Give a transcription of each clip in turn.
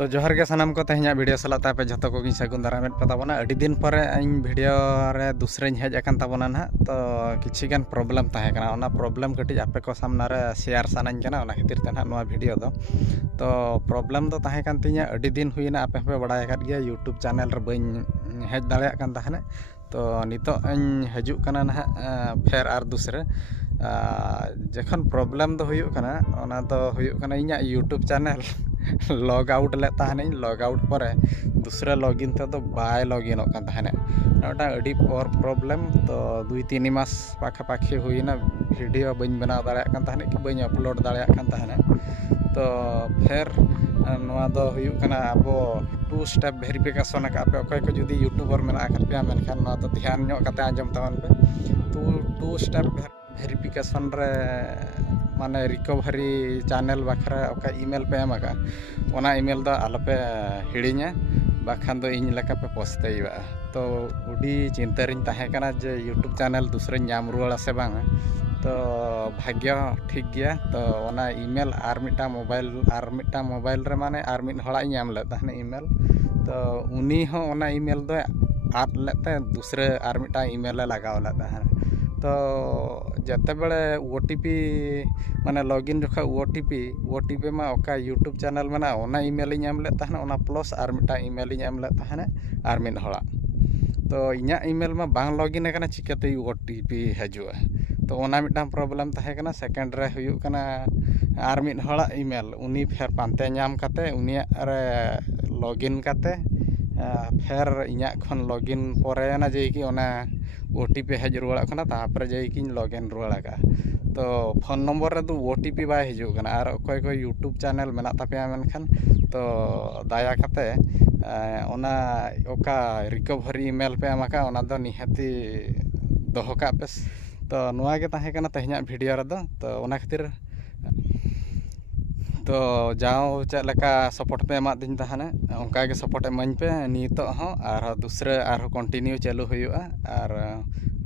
तो जोहार के सानाम को तेहना वीडियो सलाता पे जतो को सगुन दारामेट पताबना अड़ी दिन पर इन वीडियो रे दूसरे हेज अकन ताबना ना तो किछिगान प्रॉब्लम ताहे कना ओना प्रॉब्लम कटी आपे को सामना रे शेयर सानाñ कना ओना खातिर ते ना नोआ वीडियो तो प्रॉब्लम दो ताहे कान तिña अड़ी दिन हुइना आपे पे बड़ाय काट गया यूट्यूब चैनल रे बइन हेज दाड़िया कान ताहने तो नितो इन हजु कना ना फेर आर दूसरे जखन प्रॉब्लम दो हुयुक कना ओना दो हुयुक कना इña यूट्यूब चैनल लॉग आउट ले ताहने लॉग आउट पर दूसरा लॉगिन ते तो बाय लॉगिन कान ताहने ओटा अड़ी और प्रॉब्लम तो 2-3 मास पाखा पाखी हुइना वीडियो बइन बना दाड़िया कान ताहने कि बइन अपलोड दाड़िया कान ताहने तो फिर नोआ दो हुयुक कना आबो 2 स्टेप वेरिफिकेशन का पे ओकय को जुदी यूट्यूबर मेना आकत पे मेनखान नोआ तो ध्यान ᱧᱚᱜ कते आंजम तावन पे 2 स्टेप वेरिफिकेशन रे माने रिकवरी चैनल बखरा ओका ईमेल पे एमका ओना ईमेल दो आलपे हिड़िña बाखान दो इन लेका पे पछताइबा तो उडी चिंता रिन ताहे कना जे यूट्यूब चैनल दूसरे नाम रुवाड़ा से बांग तो भाग्य ठीक गया तो ओना ईमेल आर मिटा मोबाइल रे माने आर मिट हड़ा नाम ले ताहने ईमेल तो उनी हो ओना ईमेल दो आद लेते दूसरे आर मिटा ईमेल लगाव ले ताहने तो जते बड़े ओटीपी माने लॉगिन जोखा ओटीपी मा ओका यूट्यूब चैनल मना ओना ईमेल नाम ले ताहने ओना प्लस आर मिटा ईमेल नाम ले ताहने आर मिट हड़ा तो इña ईमेल मा बांग लॉगिन कना चिकाते ओटीपी हजुआ तो ओना मिटा प्रॉब्लम ताहे कना सेकंड रे हुयुक कना आर मिट हड़ा ईमेल उनी फेर पांते नाम काते उनिया रे लॉगिन काते फेर इña खन लॉगिन परे ना जे कि ओना ओटीपी हज रुवाड़ा कना तापर जे कि लॉगिन रुवाड़ा का तो फोन नंबर रे तो ओटीपी बाय हिजु कना और कोई कोई यूट्यूब चैनल मेना तापया मेनखान तो दाया काते ओना ओका रिकवरी ईमेल पे एमका ओना दो निहाती दोहो का पे तो नोआ के ताहे कना तेहना वीडियो रे तो ओना खातिर तो जाओ चेक लेका सपोर्ट पे एमा दिन ताहने ओंका के सपोर्ट एमन पे नितो हो और दूसरे और कंटिन्यू चालू हुयुआ और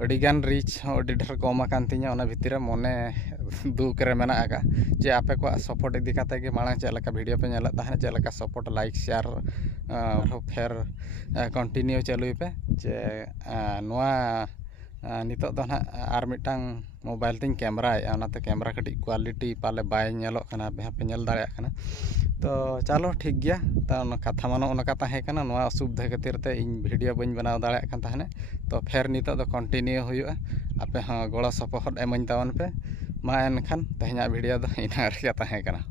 अड़ीगान रीच हो अड़ी ढेर कम आकान तिña ओना भितर मने दुख रे मेना आका जे आपे को सपोर्ट इदी काते के मांग चेक लेका वीडियो पे नेला ताहने चेक लेका सपोर्ट लाइक शेयर फेर कंटिन्यू चालू पे जे नोआ नितो दो ना आर मिटांग मोबाइल तीन कैमरा ओनाते कैमरा कटी क्वालिटी पाले बाय नेलोक कना पे नेल दाड़िया कना तो चलो ठीक गया तो कथा मानो ओनका ताहे कना नोआ असुविधा खातिर ते इन वीडियो बइन बनाव दाड़िया कान ताहने तो फेर नितो दो कंटिन्यू हुयुआ आपे हां गळो सपोर्ट एमन तावन पे मा एनखान तेहना वीडियो दो इना रे ताहे कना।